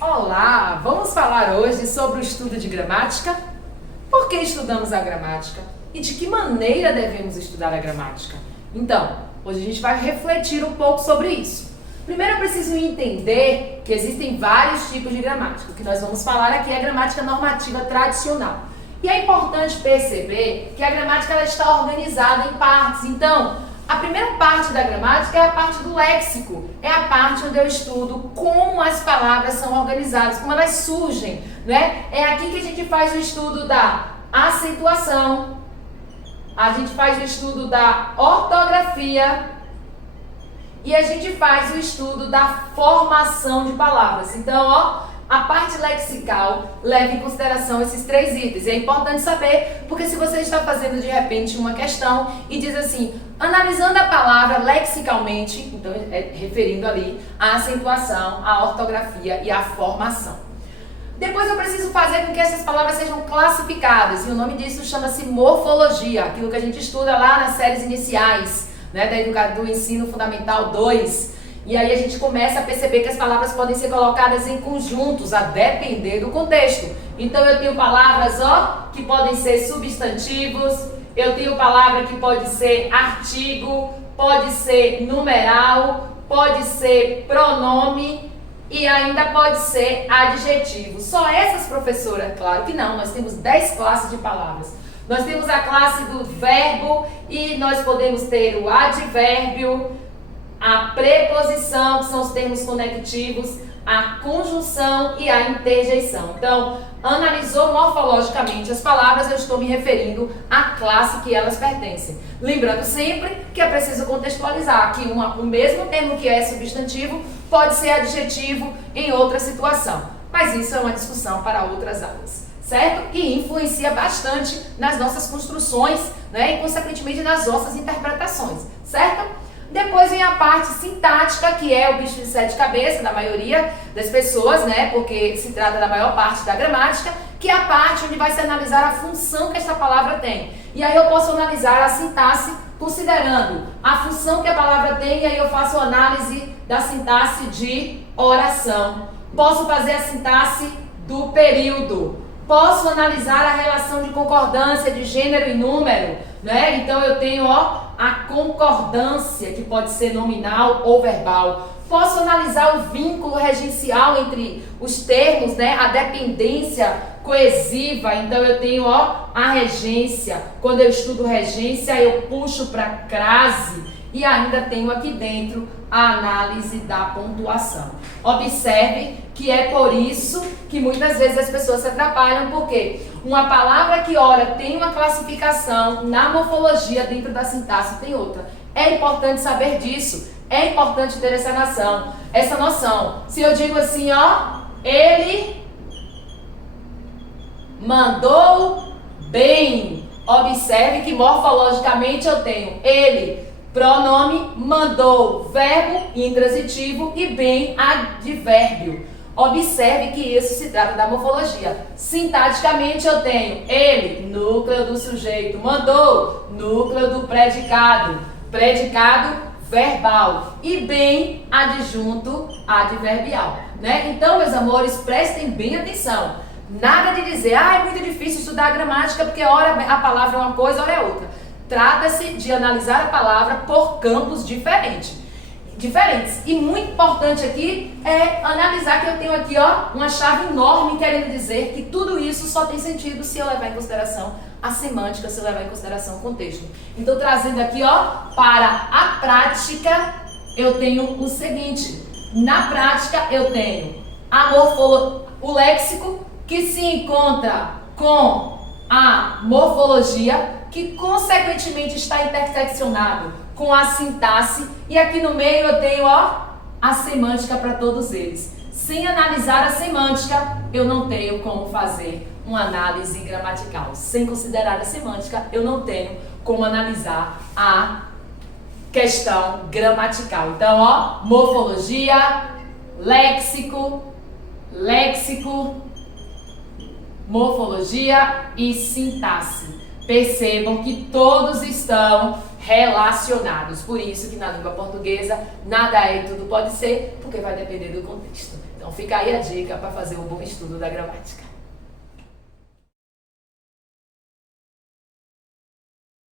Olá, vamos falar hoje sobre o estudo de gramática. Por que estudamos a gramática? E de que maneira devemos estudar a gramática? Então, hoje a gente vai refletir um pouco sobre isso. Primeiro eu preciso entender que existem vários tipos de gramática. O que nós vamos falar aqui é a gramática normativa tradicional. E é importante perceber que a gramática ela está organizada em partes. Então, a primeira parte da gramática é a parte do léxico. É a parte onde eu estudo como as palavras são organizadas, como elas surgem, né? É aqui que a gente faz o estudo da acentuação, a gente faz o estudo da ortografia e a gente faz o estudo da formação de palavras. Então, ó, a parte lexical leva em consideração esses três itens. É importante saber, porque se você está fazendo de repente uma questão e diz assim, analisando a palavra lexicalmente, então é referindo ali a acentuação, a ortografia e a formação. Depois eu preciso fazer com que essas palavras sejam classificadas, e o nome disso chama-se morfologia, aquilo que a gente estuda lá nas séries iniciais, né, do ensino fundamental 2. E aí a gente começa a perceber que as palavras podem ser colocadas em conjuntos, a depender do contexto. Então eu tenho palavras, ó, que podem ser substantivos, eu tenho palavra que pode ser artigo, pode ser numeral, pode ser pronome e ainda pode ser adjetivo. Só essas, professora? Claro que não, nós temos 10 classes de palavras. Nós temos a classe do verbo e nós podemos ter o advérbio, a preposição, que são os termos conectivos, a conjunção e a interjeição. Então, analisou morfologicamente as palavras, eu estou me referindo à classe que elas pertencem. Lembrando sempre que é preciso contextualizar que o mesmo termo que é substantivo pode ser adjetivo em outra situação. Mas isso é uma discussão para outras aulas, certo? E influencia bastante nas nossas construções, né? E consequentemente nas nossas interpretações, certo? Depois vem a parte sintática, que é o bicho de sete cabeças da maioria das pessoas, né? Porque se trata da maior parte da gramática, que é a parte onde vai se analisar a função que essa palavra tem. E aí eu posso analisar a sintaxe considerando a função que a palavra tem, e aí eu faço a análise da sintaxe de oração. Posso fazer a sintaxe do período. Posso analisar a relação de concordância de gênero e número, né? Então eu tenho, ó, a concordância, que pode ser nominal ou verbal. Posso analisar o vínculo regencial entre os termos, né? A dependência coesiva. Então eu tenho, ó, a regência. Quando eu estudo regência, eu puxo para crase e ainda tenho aqui dentro a análise da pontuação. Observe que é por isso que muitas vezes as pessoas se atrapalham, porque uma palavra que ora tem uma classificação na morfologia, dentro da sintaxe tem outra. É importante saber disso, é importante ter essa noção. Se eu digo assim, ó, ele mandou bem, observe que morfologicamente eu tenho ele, pronome, mandou, verbo intransitivo e bem, advérbio. Observe que isso se trata da morfologia. Sintaticamente eu tenho ele, núcleo do sujeito, mandou, núcleo do predicado, predicado verbal e bem, adjunto adverbial, né? Então, meus amores, prestem bem atenção. Nada de dizer, é muito difícil estudar a gramática porque ora a palavra é uma coisa, ora é outra. Trata-se de analisar a palavra por campos diferentes. E muito importante aqui é analisar que eu tenho aqui, ó, uma chave enorme querendo dizer que tudo isso só tem sentido se eu levar em consideração a semântica, se eu levar em consideração o contexto. Então, trazendo aqui, ó, para a prática, eu tenho o seguinte. Na prática, eu tenho o léxico, que se encontra com a morfologia, que consequentemente está interseccionado com a sintaxe, e aqui no meio eu tenho, ó, a semântica para todos eles. Sem analisar a semântica, eu não tenho como fazer uma análise gramatical. Sem considerar a semântica, eu não tenho como analisar a questão gramatical. Então, ó, morfologia, léxico, morfologia e sintaxe. Percebam que todos estão relacionados. Por isso que na língua portuguesa nada é e tudo pode ser, porque vai depender do contexto. Então fica aí a dica para fazer um bom estudo da gramática.